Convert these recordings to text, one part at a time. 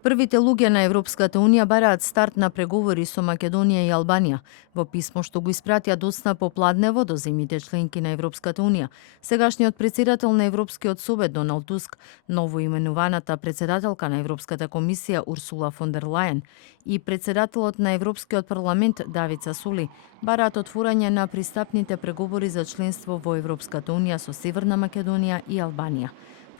Првите луѓе на Европската Унија бараат старт на преговори со Македонија и Албанија. Во писмо што го испратија доцна попладнево до земјите членки на Европската Унија, сегашниот претседател на Европскиот совет Доналд Туск, новоименуваната претседателка на Европската комисија Урсула фон дер Лајен и претседателот на Европскиот парламент Давид Сасоли бараат отворање на пристапните преговори за членство во Европската Унија со Северна Македонија и Албанија.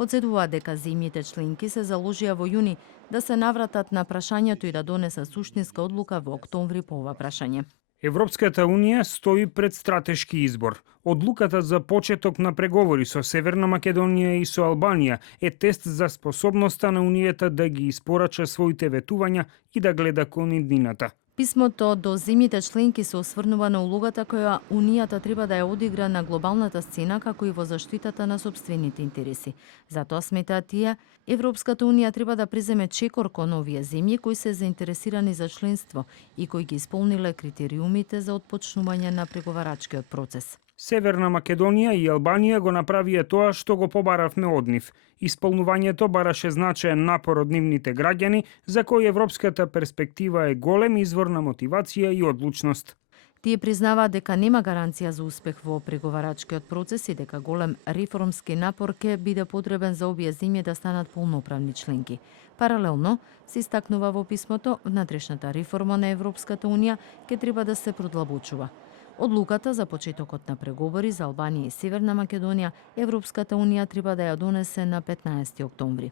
Подсетува дека земјите членки се заложија во јуни да се навратат на прашањето и да донесат суштинска одлука во октомври по ова прашање. Европската Унија стои пред стратешки избор. Одлуката за почеток на преговори со Северна Македонија и со Албанија е тест за способноста на Унијата да ги испорача своите ветувања и да гледа кон иднината. Писмото до земјите членки се осврнува на улогата која Унијата треба да ја одигра на глобалната сцена, како и во заштитата на сопствените интереси. Затоа сметаат тие, Европската Унија треба да преземе чекор кон овие земји кои се заинтересирани за членство и кои ги исполниле критериумите за отпочнување на преговарачкиот процес. Северна Македонија и Албанија го направија тоа што го побаравме од нив. Исполнувањето бараше значаен напор од нивните граѓани, за кои европската перспектива е голем извор на мотивација и одлучност. Тие признаваат дека нема гаранција за успех во преговарачкиот процес и дека голем реформски напор ќе биде потребен за овие земји да станат полноправни членки. Паралелно, се истакнува во писмото, внатрешната реформа на Европската Унија ќе треба да се продлабочува. Одлуката за почетокот на преговори за Албанија и Северна Македонија Европската Унија треба да ја донесе на 15 октомври.